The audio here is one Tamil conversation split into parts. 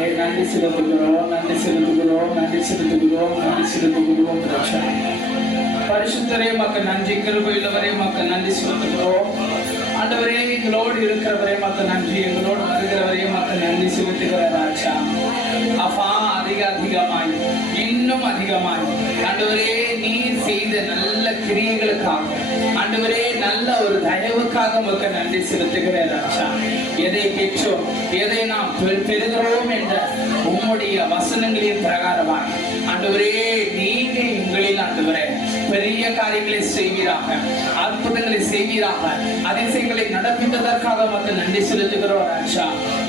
நன்றி செலுத்துகிறோம், நன்றி செலுத்துகிறோம், நன்றி செலுத்துகிறோம், நன்றி செலுத்துகிறோம். பரிசுத்தரே மக்கள் நன்றி, கிருபையுள்ளவரே மக்கள் நன்றி செலுத்துகிறோம். ஆண்டவரே எங்களோடு இருக்கிறவரே மக்கள் நன்றி, எங்களோடு வருகிறவரே மக்கள் நன்றி செலுத்துகிற ராஜா. அப்பா அதிகமாய் இன்னும் அதிகமாய் ஆண்டவரே நீர் செய்த நல்ல கிரியைகளுக்காக, ஆண்டவரே நல்ல ஒரு தயவுக்காக மக்கள் நன்றி செலுத்துகிற ராஜா. எதை பெற்றோம், எதை நாம் பெறுகிறோம் என்ற உம்முடைய வசனங்களின் பிரகாரமாக ஆண்டவரே நீங்க எங்களில் ஆண்டவரே பெரிய காரியங்களை செய்வீராக, அற்புதங்களை செய்வீராக, அதிசயங்களை நடப்பித்ததற்காக மக்கள் நன்றி செலுத்துகிறோம் ராஜா.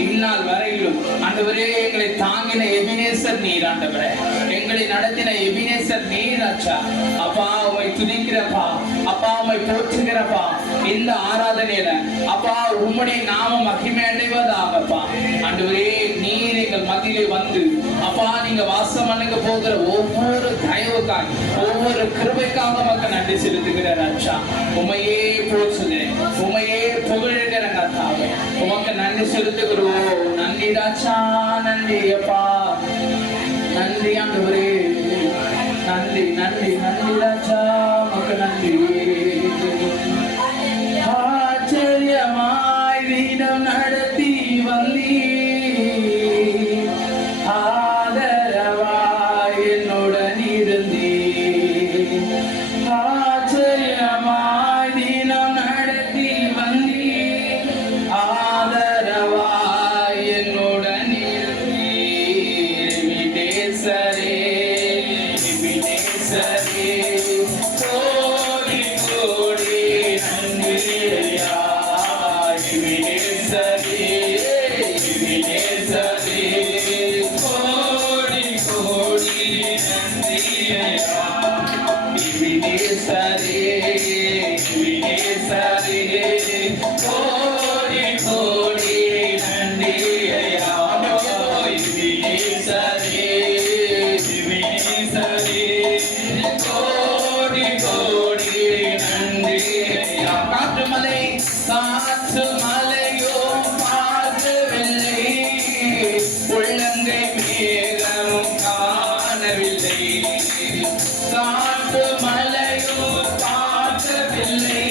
இந்நாள் வரையிலும் ஆண்டவரே எங்களை தாங்கின எபினேசர் நீர், ஆண்டவரே எங்களை நடத்தின எபினேசர் நீர் ராஜா. அப்பா உம்மை துதிக்கிறப்பா, அப்பா உம்மை போற்றுகிறப்பா. இந்த ஆராதனையில அப்பா உம்முடைய நாமம் மகிமை அடைவதாகப்பா. ஆண்டவரே நீர் எங்கள் மத்தியிலே வந்து அப்பா நீங்க வாசம் பண்ணுங்க போகிற ஒவ்வொரு தயவுக்காக, ஒவ்வொரு கிருபைக்காக மக்கள் நன்றி செலுத்துகிற ராஜா. உமையே போற்றுகிறேன், உமையே புகழுகிற கர்த்தாவே, உமக்கு நன்றி செலுத்துகிறோம். நன்றி ராஜா, நன்றி அப்பா, நன்றி ஆண்டவரே, நன்றி நன்றி நன்றி ராஜா, உமக்கு நன்றி. ஆச்சரியமாய் வீடம் நடத்தி வந்தீ, ஆதரவாய் என்னுடன் இருந்தீ. ஆச்சரியமாய் தினம் நடத்தி வந்தீ, ஆதரவாய் என்னுடன் இருந்தீ. விடேசரே விடேசரே கோடி கோடி நன்றியா. விடேசரே விடேசரே கோடி கோடி நன்றியா. விடேசரே விடேசரே கோடி கோடி நன்றியா. விடேசரே விடேசரே கோடி கோடி நன்றியா. காற்று மலை காற்று மலையோ பார்க்கவில்லை, உள்ளங்கை மேகமும் காணவில்லை. காற்று மலையோ பார்க்கவில்லை,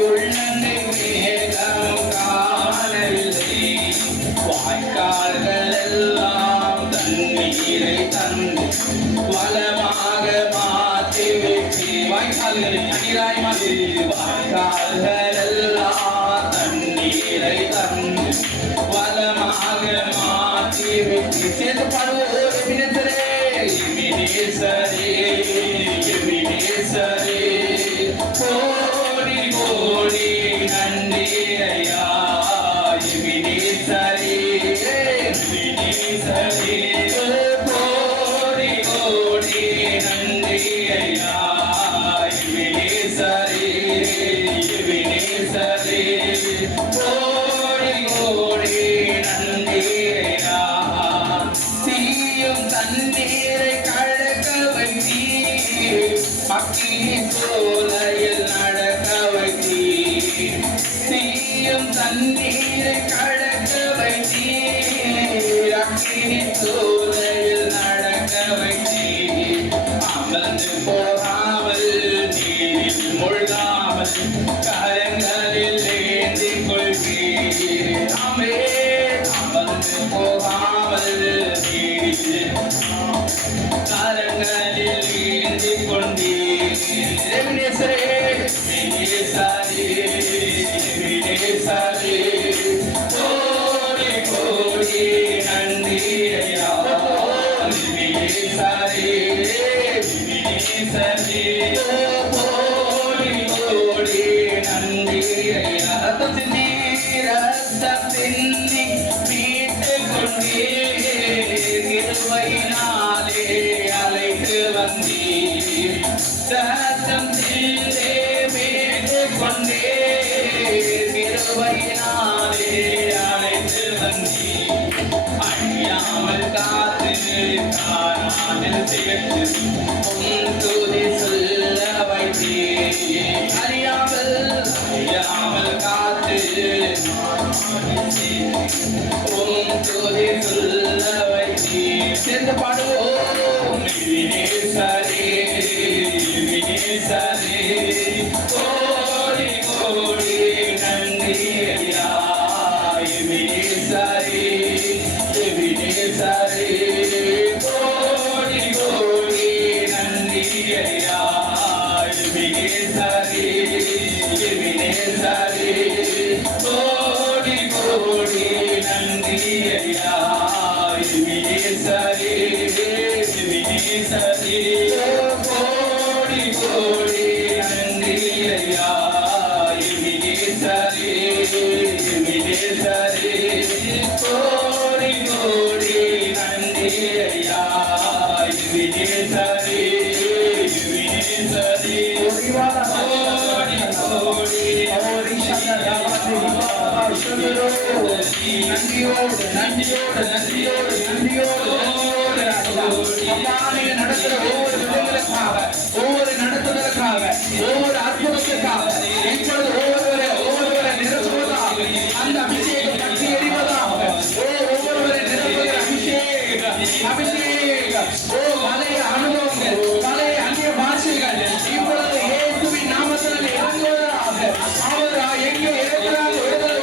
உள்ளங்கை மேகமும் காணவில்லை. வாய்க்கால்கள் எல்லாம் தண்ணீரை தந்து வளமாக மாற்றி விட்டு, வாய்க்கால்களை தண்ணீராய் மாற்றி, வாய்க்கால்கள் எல்லாம் தண்ணீரை தந்து வளமாக மாற்றி விட்டு. சேர்த்து பாடுவோம் எபினேசரே எபினேசரே எபினேசரே கோடி கோடி நன்றி ஐயா. எபினேசரே எபினேசரே கோடி கோடி நன்றி ஐயா. எபினேசரே எபினேசரே கோடி கோடி நன்றி ஐயா. தீயும் தண்ணீரை கலக்க வைத்தீர், அக்கினி சோலையில் நடக்க வைத்தீர். தீயும் தண்ணீரை கலக்க வைத்தீர், அக்கினி சோலையில் நடக்க வைத்தீர். அமர்ந்து போகாமல் நீரில் மூழ்காமல் கரங்களில் ஏந்தி கொள்வீர். அமே அமர்ந்து போகாமல் நீரில் கரங்களில் ஏந்தி கொண்டீர். எபினேசரே எபினேசரே எபினேசரே கோடி கோடி நன்றி ஐயா. எபினேசரே எபினேசரே கோடி கோடி நன்றி ஐயா. ரத்தம் சிந்தி மீட்டு கொண்டீர், கிருபையினாலே அழைத்து வந்தீர். ரத்தம் சிந்தி மீட்டு கொண்டீர், கிருபையினாலே அழைத்து வந்தீர். அழியாமல் காத்து காணாமல் சேர்த்து உன் துதி சொல்ல வைத்தீர். அறியாமல் காத்து உன் துதி சொல்ல கோடி கோடி நன்றி ஐயா எபினேசரே எபினேசரே கோடி கோடி நன்றி ஐயா எபினேசரே எபினேசரே கோடி கோடி அவரி நன்றியோடு நன்றியோடு நன்றியோடு நன்றியோடு நடத்துகிற ஒவ்வொரு விதங்களுக்காக ஒவ்வொரு நடத்துதலுக்காக ஒவ்வொரு அற்புதத்திற்காக இப்பொழுது ஒவ்வொருவரை நிரப்புவதாக அந்த அபிஷேகம் பற்றி எறிவதாக ஒவ்வொருவரை நிரப்புகிற அபிஷேகம் பழைய அனுபவங்கள் பழைய அந்நிய பாஷைகள் இப்பொழுது இயேசுவின் நாமத்தில் இறங்குவதாக அவர் எங்கே இருக்கிறார் விடுதலை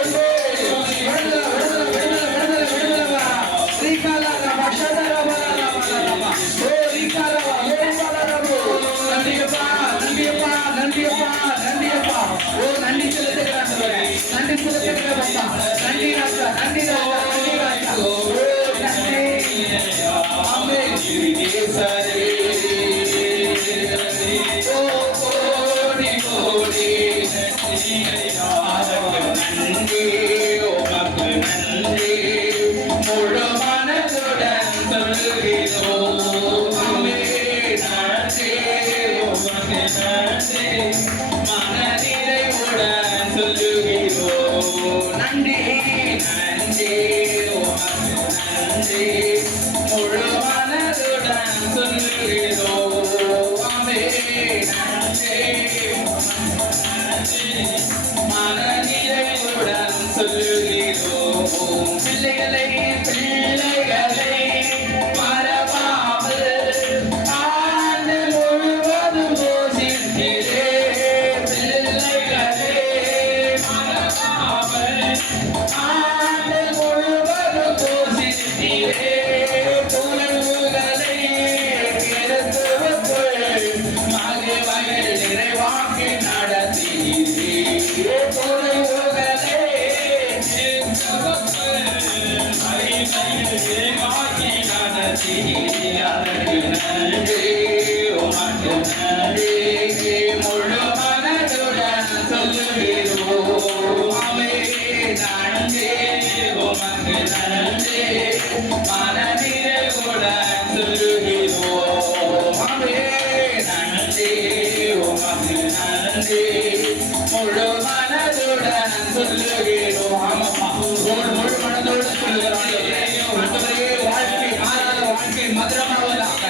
உண்டு விடுதலை விடுதலை விடுதலை விடுதலை விடுதலை ஸ்ரீகாலா நன்றியப்பா நன்றியப்பா நன்றியப்பா நன்றியப்பா நன்றி செலுத்துகிறார் நன்றி செலுத்துகிறப்பா நன்றி ராஜா நன்றி ராஜா நன்றி ராஜா நன்றி கோடி கோடி நன்றி உமக்கு நன்றி முழு மனதுடன் சொல்லுகிறோம் நன்றி உமக்கு நன்றி மனநிறைவுடன் சொல்லுகிறோம் நன்றி நன்றி உமக்கு நன்றி முழு மனதுடன் சொல்லுகிறோம் நன்றி மனநிறைவுடன் சொல்லுகிறோம் பிள்ளைகளை பிள்ளைகளை மறவாமல் ஆண்டு முழுவதும் போஷிக்கிறே பிள்ளைகளை மறவாமல் ஆண்டு முழுவதும் போஷிக்கிறே புலவுகளை கிறிஸ்துவுக்குள் மகிமையில் நிறைவாக்கி நடத்தீரே புலவுகளை முழு மனதுடன் சொல்லுகிறோம் நன்றி உமக்கு நன்றி மனநிறைவுடன் சொல்லுகிறோம் நன்றி உமக்கு நன்றி முழு மனதுடன் சொல்லுகிறோம் முழு மனதுடன் சொல்லுகிறோம் வாழ்க்கை மாறாத வாழ்க்கை மதுரமாவதாக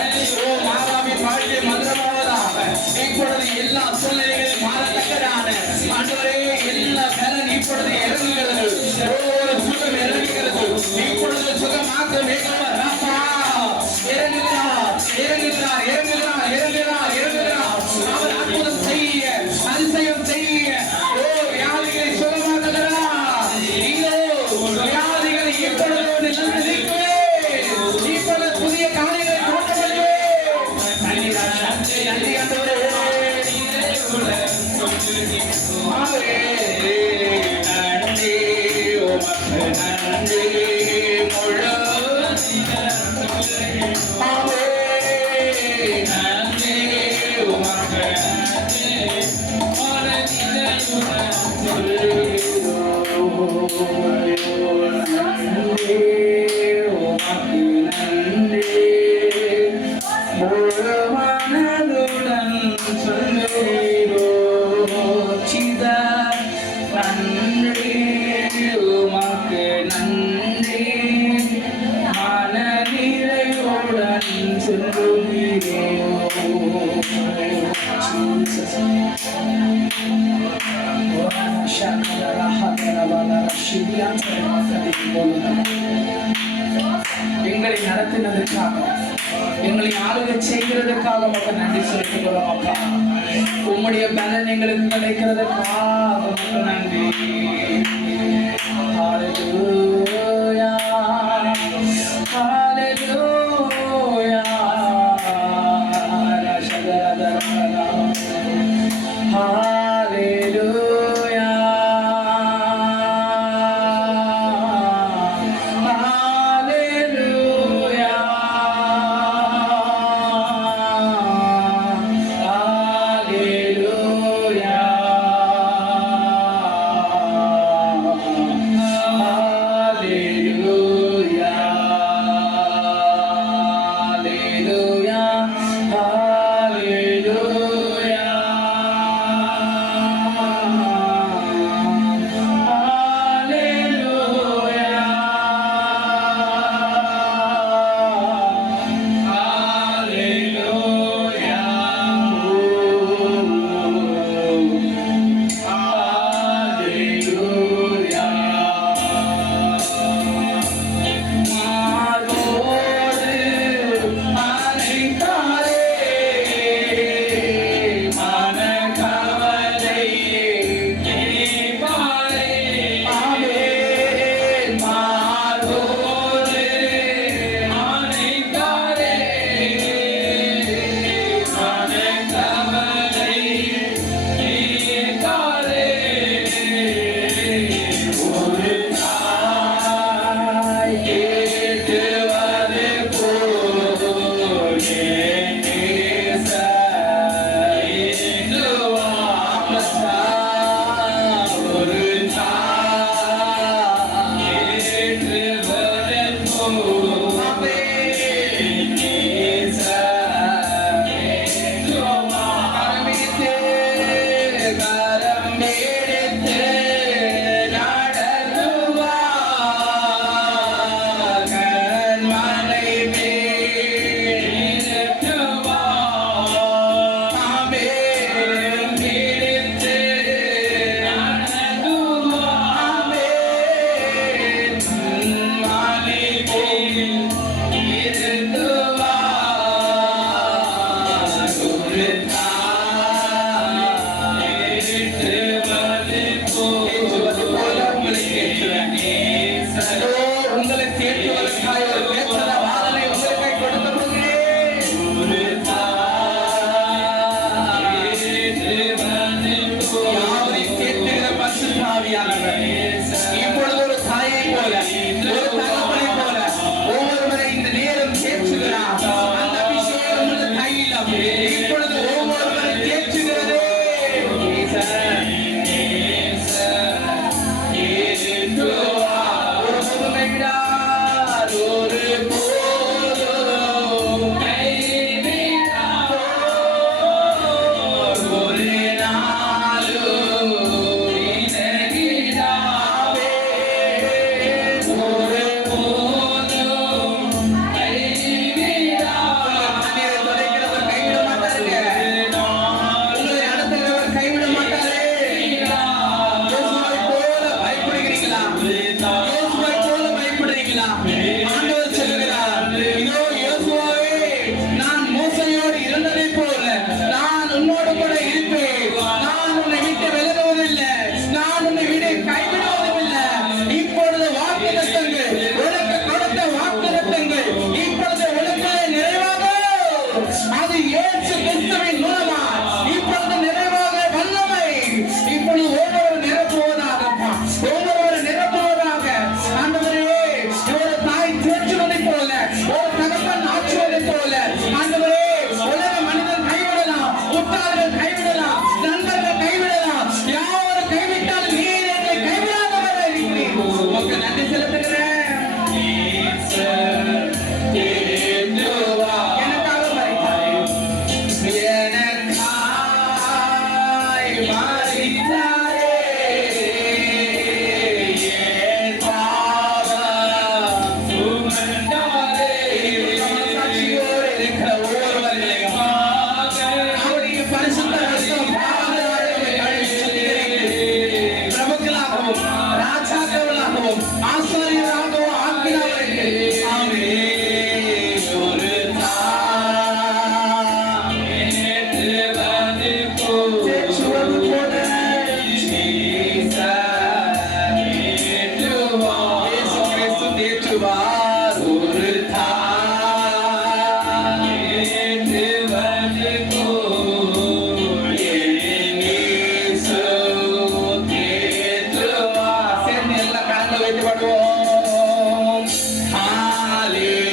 மாறாவின் வாழ்க்கை மதுரமாவதாக இப்பொழுது எல்லா சூழ்நிலைகளும் மாறத்தக்கதான ஆண்டவரே எல்லா பலன் இப்பொழுது இறங்குகிறது ஒவ்வொரு சுகம் இறங்குகிறது இப்பொழுது சுகமாக்க வேண்டுமா இறங்குகிறார் இறங்குகிறார் இறங்குகிறார் இறங்குகிறார் இறங்குகிறார் அவர் அற்புதம் செய்ய அதிசயம் செய்ய வியாதிகளை சுகமாக்குகிறார் வியாதிகளை இப்பொழுது இப்பொழுது புதிய காரியங்களை நன்றி ஆண்டவரே நன்றி உமக்கு நன்றி முழு நன்றி உமக்கு மனதுடன் சொல்லுகிறோ சித நன்றி உமக்கு நன்றி மனநிறைவுடன் சொல்லுகிறோ எங்களை நடத்தினதற்காக எங்களை ஆளுகை செய்கிறதுக்காக மக்கள் நன்றி செலுத்துகிறோம் அப்பா உம்முடைய பலன் எங்களுக்கு கிடைக்கிறதுக்காக மக்கள் நன்றி ஹalleluya ஹalleluya ஹalleluya சேர்ந்து எல்லா கரங்களை வைத்து பாடுவோம். ஹalleluya.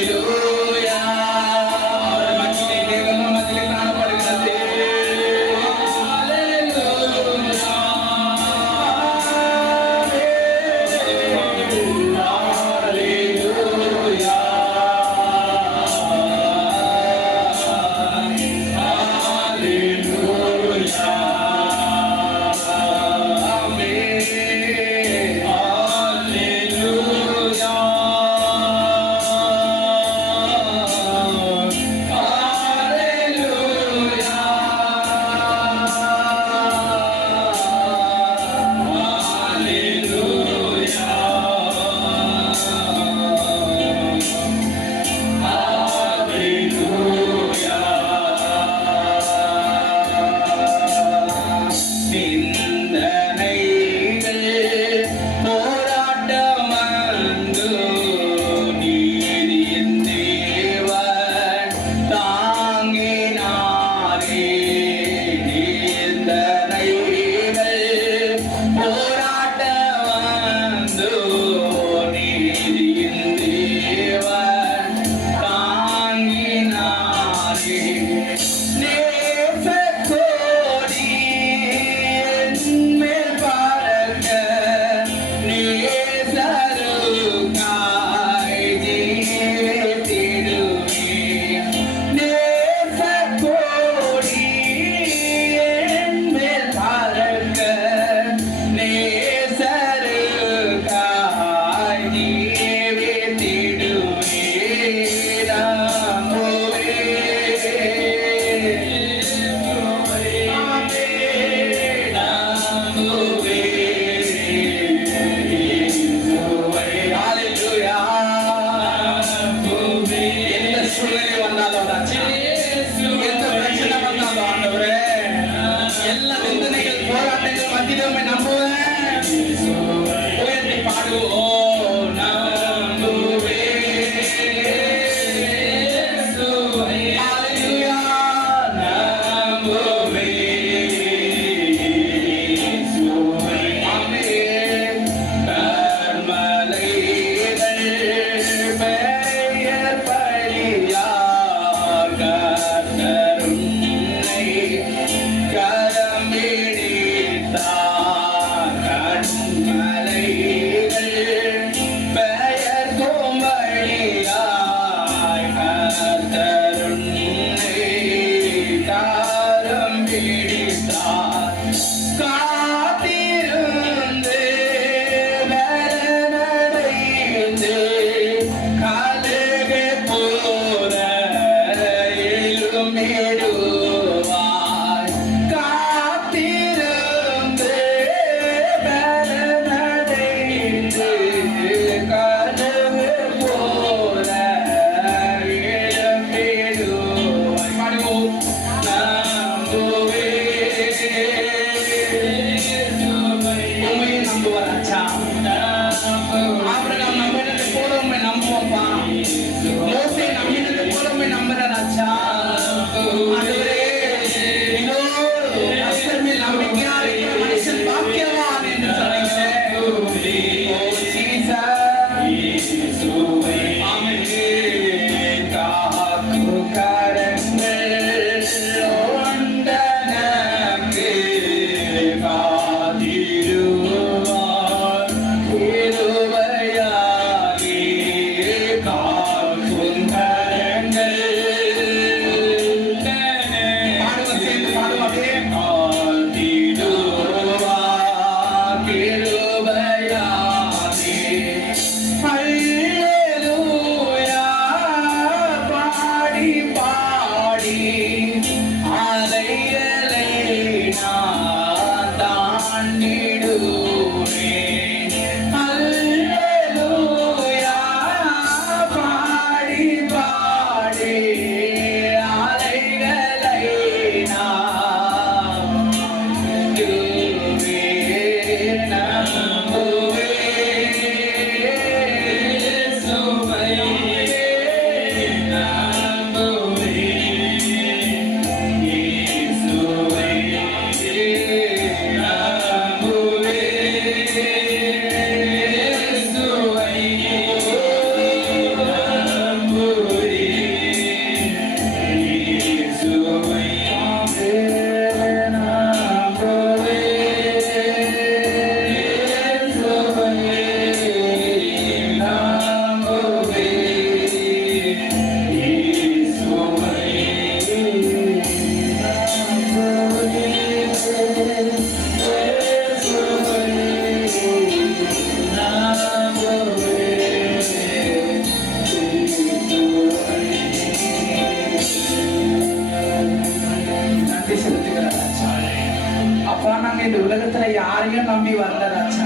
நாங்க இந்த உலகத்துல யாரையும் நம்பி வரல ராஜா.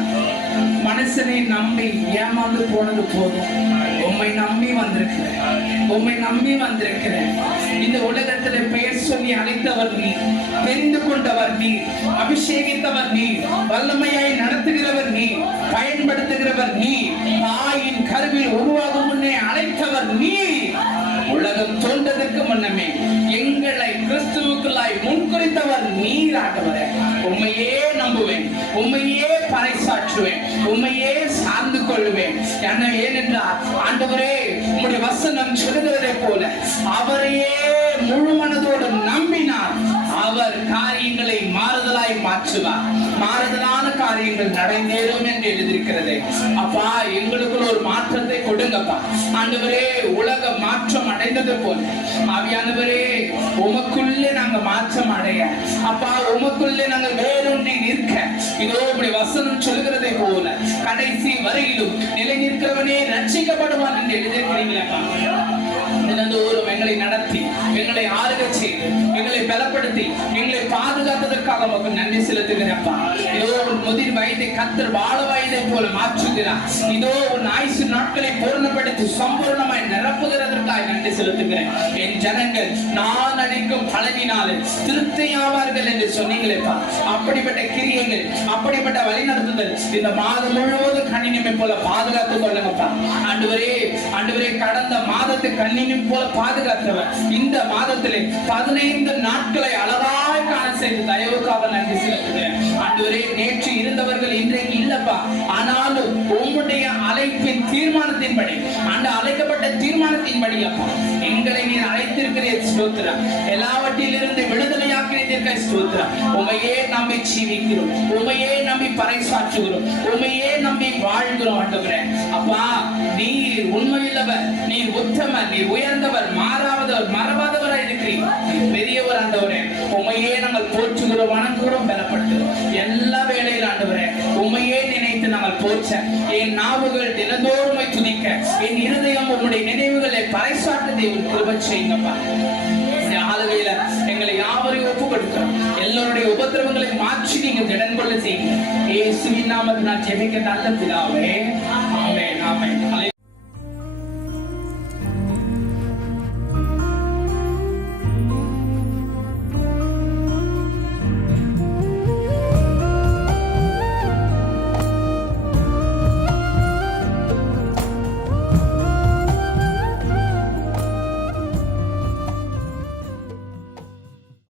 மனுஷனை நம்பி ஏமாந்து போனது போதும். உம்மை நம்பி வந்திருக்கிறேன், உம்மை நம்பி வந்திருக்கிறேன். இந்த உலகத்துல பெயர் சொல்லி அழைத்தவர் நீ, தெரிந்து கொண்டவர் நீ, அபிஷேகித்தவர் நீ, வல்லமையாய் நடத்துகிறவர் நீ, பயன்படுத்துகிறவர் நீ, தாயின் கருவில் உருவாகும் முன்னே அழைத்தவர் நீ. உலகம் தோன்றதற்கு முன்னமே எங்களை கிறிஸ்துவுக்குள்ளாய் முன்குறித்தவர் நீர் ஆண்டவரே. உம்மையே நம்புவேன், உம்மையே பறைசாற்றுவேன், உம்மையே சார்ந்து கொள்வேன். ஏனென்றால் ஆண்டவரே உம்முடைய வசனம் சொல்லுகிறதை போல அவரையே முழு மனதோடு நம்பினார், அவர் காரியங்களை மாறுதலாய் மாற்றுவார். மாறுதலான காரியங்கள் நடந்தேறும் என்று எழுதியிருக்கிறது. அப்பா, எங்களுக்குள்ள ஒரு மாற்றத்தை கொடுங்கப்பா ஆண்டவரே. உலக மாற்றம் அடைந்தது போல ஆவியானவரே உமக்குள்ளே நாங்க மாற்றம் அடைய அப்பா, உமக்குள்ளே நாங்கள் வேறொன்றி நிற்க இதோ இப்படி வசனம் சொல்லுகிறதை போல கடைசி வரையிலும் நிலை நிற்கிறவனே ரட்சிக்கப்படுவான் என்று எழுதியிருக்கிறீங்களா? தினந்தோறும் எங்களை நடத்தி, எங்களை ஆளுக செய்து, எங்களை பலப்படுத்தி, எங்களை பாதுகாத்ததற்காக உங்களுக்கு நன்றி செலுத்துகிறப்பா. இதோ உன் முதிர் வயதை கர்த்தர் வாழ வயதை போல மாற்றுகிறார். இதோ உன் ஆயுசு நாட்களை பூர்ணப்படுத்தி சம்பூர்ணமாய் நிரப்புகிறதற்காக நன்றி செலுத்துகிறேன். என் ஜனங்கள் நான் அளிக்கும் பலனினாலே திருப்தியாவார்கள் என்று சொன்னீங்களேப்பா. அப்படிப்பட்ட கிரியைகள், அப்படிப்பட்ட வழிநடத்துதல் இந்த மாதம் முழுவதும் கண்ணினிமை போல பாதுகாத்துக் கொள்ளுங்கப்பா ஆண்டவரே. ஆண்டவரே, கடந்த மாதத்தை கண்ணினிமை போல பாதுகாத்தவர் இந்த மாதத்திலே 15 நாட்களை அழகாய் காண செய்து தயவுக்காக நன்றி செலுத்துகிறேன் ஆண்டவரே. நேற்று இருந்தவர்கள் இன்றைக்கு இல்லப்பா, ஆனாலும் உம்முடைய அழைப்பின் தீர்மானத்தின்படி, அந்த அழைக்கப்பட்ட தீர்மானத்தின்படி அப்பா எங்களை நீர் அழைத்திருக்கிறீர். ஸ்தோத்திரம். எல்லாவற்றிலிருந்து விடுதலையாக்கிறீர்கள். ஸ்தோத்திரம். உம்மையே நம்பி ஜீவிக்கிறோம், உம்மையே நம்பி பறைசாற்றுகிறோம், உம்மையே நம்பி வாழ்கிறோம் ஆண்டவரே. அப்பா, நீர் உண்மையுள்ளவர், நீர் உத்தமர், நீர் உயர்ந்தவர், மாறாதவர், மறவாதவராய் இருக்கிறீர். பெரியவர் ஆண்டவரே. உம்மையே நாங்கள் போற்றுகிறோம், வணங்குகிறோம், பலப்படுத்துகிறோம். எல்லா வேளையில் ஆண்டவரே உம்மையே நினைத்து நாங்கள் போற்ற என் நாவுகள் தினந்தோறும் துதிக்க, என் இருதயம் உம்முடைய நினைவுகளை பறைசாற்ற தேவன் கிருபை செய்யுங்கப்பா. ஆளுகையில எங்களை யாவரையும் ஒப்பு கொடுக்கிறோம். எல்லோருடைய உபத்திரவங்களை மாற்றி நீங்க திடன் கொள்ள செய்யுங்க. இயேசுவின் நாமத்தில் நான் ஜெபிக்க நல்ல பிதாவே. ஆமென், ஆமென்.